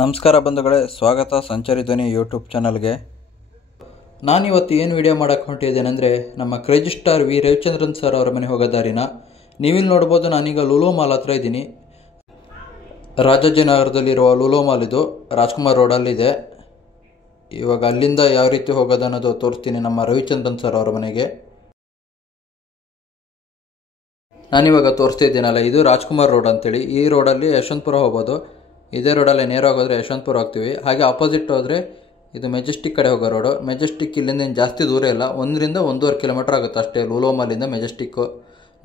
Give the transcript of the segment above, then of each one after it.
ನಮಸ್ಕಾರ ಬಂಧುಗಳೇ, ಸ್ವಾಗತ ಸಂಚಾರಿ ಧ್ವನಿ ಯೂಟ್ಯೂಬ್ ಚಾನಲ್ಗೆ. ನಾನಿವತ್ತು ಏನು ವಿಡಿಯೋ ಮಾಡೋಕ್ಕೆ ಹೊಂಟಿದ್ದೇನೆ ಅಂದರೆ, ನಮ್ಮ crazy star V Ravichandran sir ಅವರ ಮನೆ ಹೋಗೋ ದಾರಿನ ನೀವಿಲ್ಲಿ ನೋಡ್ಬೋದು. ನಾನೀಗ ಲೂಲೋ ಮಾಲ್ ಹತ್ರ ಇದ್ದೀನಿ. ರಾಜಾಜಿನಗರದಲ್ಲಿರುವ ಲೂಲೋ ಮಾಲ್ ಇದು ರಾಜ್ಕುಮಾರ್ ರೋಡಲ್ಲಿದೆ. ಇವಾಗ ಅಲ್ಲಿಂದ ಯಾವ ರೀತಿ ಹೋಗೋದು ಅನ್ನೋದು ತೋರಿಸ್ತೀನಿ ನಮ್ಮ ರವಿಚಂದ್ರನ್ ಸರ್ ಅವರ ಮನೆಗೆ. ನಾನಿವಾಗ ತೋರಿಸ್ತಾ ಇದ್ದೀನಲ್ಲ, ಇದು ರಾಜ್ಕುಮಾರ್ ರೋಡ್ ಅಂತೇಳಿ. ಈ ರೋಡಲ್ಲಿ ಯಶವಂತಪುರ ಹೋಗ್ಬೋದು. ಇದೇ ರೋಡಲ್ಲಿ ನೇರವಾಗಿ ಹೋದರೆ ಯಶವಂತಪುರ ಹೋಗ್ತೀವಿ. ಹಾಗೆ ಆಪೋಸಿಟ್ ಹೋದರೆ ಇದು ಮೆಜೆಸ್ಟಿಕ್ ಕಡೆ ಹೋಗೋ ರೋಡು. ಮೆಜೆಸ್ಟಿಕ್ ಇಲ್ಲಿಂದ ಜಾಸ್ತಿ ದೂರ ಇಲ್ಲ, 1-1.5 ಕಿಲೋಮೀಟರ್ ಆಗುತ್ತೆ ಅಷ್ಟೇ ಲೂಲೋ ಮಾಲಿಂದ ಮೆಜೆಸ್ಟಿಕ್ಕು.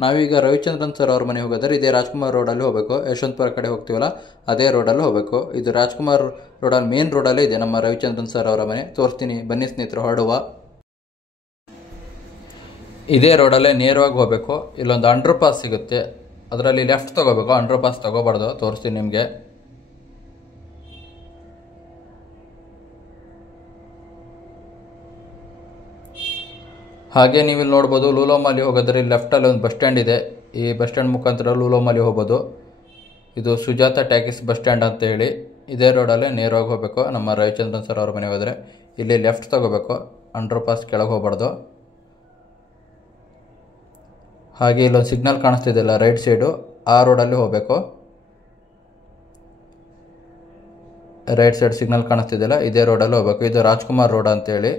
ನಾವೀಗ ರವಿಚಂದ್ರನ್ ಸರ್ ಅವ್ರ ಮನೆಗೆ ಹೋಗೋದ್ರೆ ಇದೇ ರಾಜ್ಕುಮಾರ್ ರೋಡಲ್ಲಿ ಹೋಗಬೇಕು. ಯಶವಂತಪುರ ಕಡೆ ಹೋಗ್ತೀವಲ್ಲ ಅದೇ ರೋಡಲ್ಲಿ ಹೋಗಬೇಕು. ಇದು ರಾಜ್ಕುಮಾರ್ ರೋಡಲ್ಲಿ ಮೇನ್ ರೋಡಲ್ಲೇ ಇದೆ ನಮ್ಮ ರವಿಚಂದ್ರನ್ ಸರ್ ಅವರ ಮನೆ. ತೋರಿಸ್ತೀನಿ ಬನ್ನಿ ಸ್ನೇಹಿತರು, ಹೊರಡುವ. ಇದೇ ರೋಡಲ್ಲೇ ನೇರವಾಗಿ ಹೋಗಬೇಕು. ಇಲ್ಲೊಂದು ಅಂಡರ್ ಪಾಸ್ ಸಿಗುತ್ತೆ, ಅದರಲ್ಲಿ ಲೆಫ್ಟ್ ತೊಗೋಬೇಕು. ಅಂಡರ್ ಪಾಸ್ ತೊಗೋಬಾರ್ದು, ತೋರಿಸ್ತೀನಿ ನಿಮಗೆ. ಹಾಗೆ ನೀವಿಲ್ಲಿ ನೋಡ್ಬೋದು, ಲೂಲೋ ಮಾಲಿ ಹೋಗೋದ್ರೆ ಲೆಫ್ಟಲ್ಲಿ ಒಂದು ಬಸ್ ಸ್ಟ್ಯಾಂಡ್ ಇದೆ. ಈ ಬಸ್ ಸ್ಟ್ಯಾಂಡ್ ಮುಖಾಂತರ ಲೂಲೋ ಮಾಲಿ ಹೋಗ್ಬೋದು. ಇದು ಸುಜಾತ ಟ್ಯಾಕಿಸ್ ಬಸ್ ಸ್ಟ್ಯಾಂಡ್ ಅಂತ ಹೇಳಿ. ಇದೇ ರೋಡಲ್ಲೇ ನೇರವಾಗಿ ಹೋಗಬೇಕು. ನಮ್ಮ ರವಿಚಂದ್ರನ್ ಸರ್ ಅವ್ರ ಮನೆ ಹೋದರೆ ಇಲ್ಲಿ ಲೆಫ್ಟ್ ತೊಗೋಬೇಕು, ಅಂಡರ್ ಪಾಸ್ ಕೆಳಗೆ ಹೋಗ್ಬಾರ್ದು. ಹಾಗೆ ಇಲ್ಲೊಂದು ಸಿಗ್ನಲ್ ಕಾಣಿಸ್ತಿದೆಯಲ್ಲ ರೈಟ್ ಸೈಡು, ಆ ರೋಡಲ್ಲಿ ಹೋಗಬೇಕು. ರೈಟ್ ಸೈಡ್ ಸಿಗ್ನಲ್ ಕಾಣಿಸ್ತಿದೆಯಲ್ಲ, ಇದೇ ರೋಡಲ್ಲಿ ಹೋಗಬೇಕು. ಇದು ರಾಜ್ಕುಮಾರ್ ರೋಡ್ ಅಂತೇಳಿ,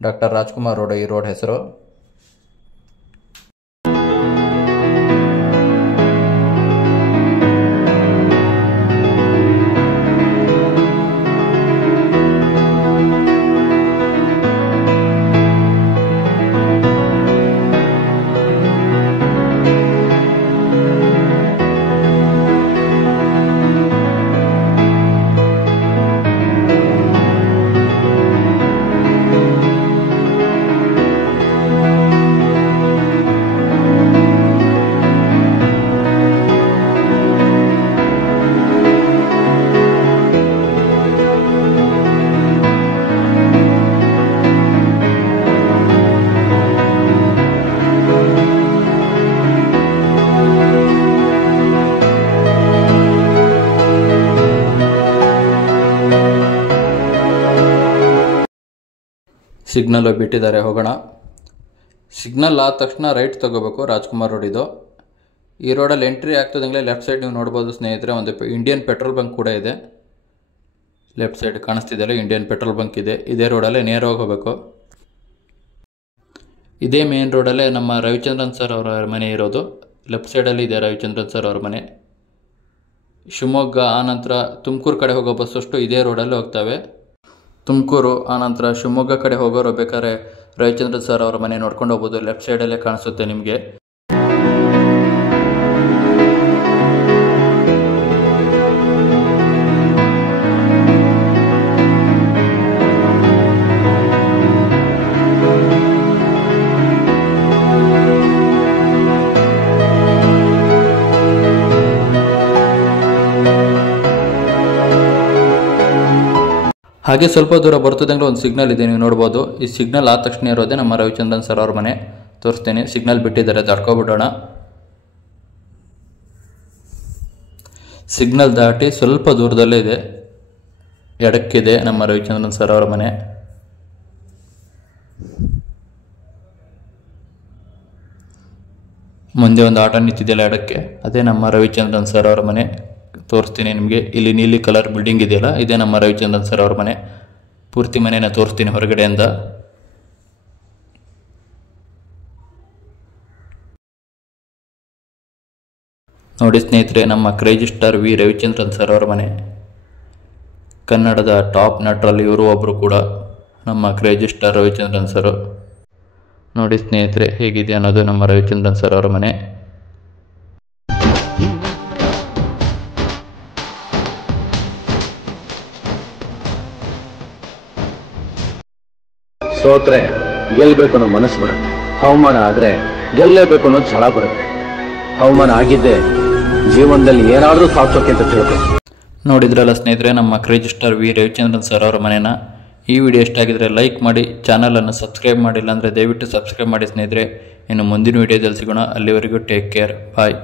ಡಾಕ್ಟರ್ ರಾಜ್ಕುಮಾರ್ ರೋಡ್ ಈ ರೋಡ್ ಹೆಸರು. ಸಿಗ್ನಲ್ ಬಿಟ್ಟಿದ್ದಾರೆ, ಹೋಗೋಣ. ಸಿಗ್ನಲ್ ಆದ ತಕ್ಷಣ ರೈಟ್ ತೊಗೋಬೇಕು. ರಾಜ್ಕುಮಾರ್ ರೋಡ್ ಇದು. ಈ ರೋಡಲ್ಲಿ ಎಂಟ್ರಿ ಆಗ್ತದಂಗೆ ಲೆಫ್ಟ್ ಸೈಡ್ ನೀವು ನೋಡ್ಬೋದು ಸ್ನೇಹಿತರೆ, ಒಂದು ಇಂಡಿಯನ್ ಪೆಟ್ರೋಲ್ ಬಂಕ್ ಕೂಡ ಇದೆ. ಲೆಫ್ಟ್ ಸೈಡ್ ಕಾಣಿಸ್ತಿದೆಯಲ್ಲ, ಇಂಡಿಯನ್ ಪೆಟ್ರೋಲ್ ಬಂಕ್ ಇದೆ. ಇದೇ ರೋಡಲ್ಲೇ ನೇರವಾಗಿ ಹೋಗಬೇಕು. ಇದೇ ಮೇನ್ ರೋಡಲ್ಲೇ ನಮ್ಮ ರವಿಚಂದ್ರನ್ ಸರ್ ಅವರ ಮನೆ ಇರೋದು. ಲೆಫ್ಟ್ ಸೈಡಲ್ಲಿ ಇದೆ ರವಿಚಂದ್ರನ್ ಸರ್ ಅವ್ರ ಮನೆ. ಶಿವಮೊಗ್ಗ ಆನಂತರ ತುಮಕೂರು ಕಡೆ ಹೋಗೋ ಬಸ್ ಅಷ್ಟು ಇದೇ ರೋಡಲ್ಲಿ ಹೋಗ್ತವೆ. ತುಮಕೂರು ಆನಂತರ ಶಿವಮೊಗ್ಗ ಕಡೆ ಹೋಗೋರು ಬೇಕಾದ್ರೆ ರವಿಚಂದ್ರನ್ ಸರ್ ಅವರ ಮನೆ ನೋಡ್ಕೊಂಡು ಹೋಗ್ಬೋದು. ಲೆಫ್ಟ್ ಸೈಡಲ್ಲೇ ಕಾಣಿಸುತ್ತೆ ನಿಮಗೆ. ಹಾಗೆ ಸ್ವಲ್ಪ ದೂರ ಬರ್ತದಂಗೆ ಒಂದು ಸಿಗ್ನಲ್ ಇದೆ, ನೀವು ನೋಡ್ಬೋದು. ಈ ಸಿಗ್ನಲ್ ಆದ ತಕ್ಷಣ ಇರೋದೇ ನಮ್ಮ ರವಿಚಂದ್ರನ್ ಸರ್ ಅವ್ರ ಮನೆ. ತೋರಿಸ್ತೀನಿ, ಸಿಗ್ನಲ್ ಬಿಟ್ಟಿದ್ದಾರೆ, ದಾಟ್ಕೊಬಿಡೋಣ. ಸಿಗ್ನಲ್ ದಾಟಿ ಸ್ವಲ್ಪ ದೂರದಲ್ಲೇ ಇದೆ, ಎಡಕ್ಕಿದೆ ನಮ್ಮ ರವಿಚಂದ್ರನ್ ಸರ್ ಅವರ ಮನೆ. ಮುಂದೆ ಒಂದು ಆಟೋ ನಿಂತಿದೆಯಲ್ಲ ಎಡಕ್ಕೆ, ಅದೇ ನಮ್ಮ ರವಿಚಂದ್ರನ್ ಸರ್ ಅವರ ಮನೆ. ತೋರಿಸ್ತೀನಿ ನಿಮಗೆ. ಇಲ್ಲಿ ನೀಲಿ ಕಲರ್ ಬಿಲ್ಡಿಂಗ್ ಇದೆಯಲ್ಲ, ಇದೇ ನಮ್ಮ ರವಿಚಂದ್ರನ್ ಸರ್ ಅವ್ರ ಮನೆ. ಪೂರ್ತಿ ಮನೆನ ತೋರಿಸ್ತೀನಿ ಹೊರಗಡೆಯಿಂದ. ನೋಡಿ ಸ್ನೇಹಿತರೆ, ನಮ್ಮ crazy star V Ravichandran sir ಅವರ ಮನೆ. ಕನ್ನಡದ ಟಾಪ್ ನಟರಲ್ಲಿ ಇವರು ಒಬ್ಬರು ಕೂಡ, ನಮ್ಮ ಕ್ರೇಜಿ ಸ್ಟಾರ್ ರವಿಚಂದ್ರನ್ ಸರ್. ನೋಡಿ ಸ್ನೇಹಿತರೆ, ಹೇಗಿದೆ ಅನ್ನೋದು ನಮ್ಮ ರವಿಚಂದ್ರನ್ ಸರ್ ಅವರ ಮನೆ. ಸೋತ್ರೆ ಗೆಲ್ಬೇಕು ಅನ್ನೋ ಮನಸ್ಸು ಬರುತ್ತೆ, ಅವಮಾನ ಆದ್ರೆ ಗೆಲ್ಲೇಬೇಕು ಅನ್ನೋ ಛಲ ಬರುತ್ತೆ. ಅವಮಾನ ಆಗಿದ್ದೆ ಜೀವನದಲ್ಲಿ ಏನಾದರೂ ಸಾಧಿಸೋಕೆ ಅಂತ ತಿಳ್ಕೊಂಡು. ನೋಡಿದ್ರಲ್ಲ ಸ್ನೇಹಿತರೆ, ನಮ್ಮ crazy star V Ravichandran sir ಅವರ ಮನೆನ. ಈ ವಿಡಿಯೋ ಇಷ್ಟ ಆಗಿದ್ರೆ ಲೈಕ್ ಮಾಡಿ, ಚಾನಲನ್ನು ಸಬ್ಸ್ಕ್ರೈಬ್ ಮಾಡಿಲ್ಲ ಅಂದರೆ ದಯವಿಟ್ಟು ಸಬ್ಸ್ಕ್ರೈಬ್ ಮಾಡಿ ಸ್ನೇಹಿತರೆ. ಇನ್ನು ಮುಂದಿನ ವಿಡಿಯೋದಲ್ಲಿ ಸಿಗೋಣ. ಅಲ್ಲಿವರೆಗೂ ಟೇಕ್ ಕೇರ್, ಬಾಯ್.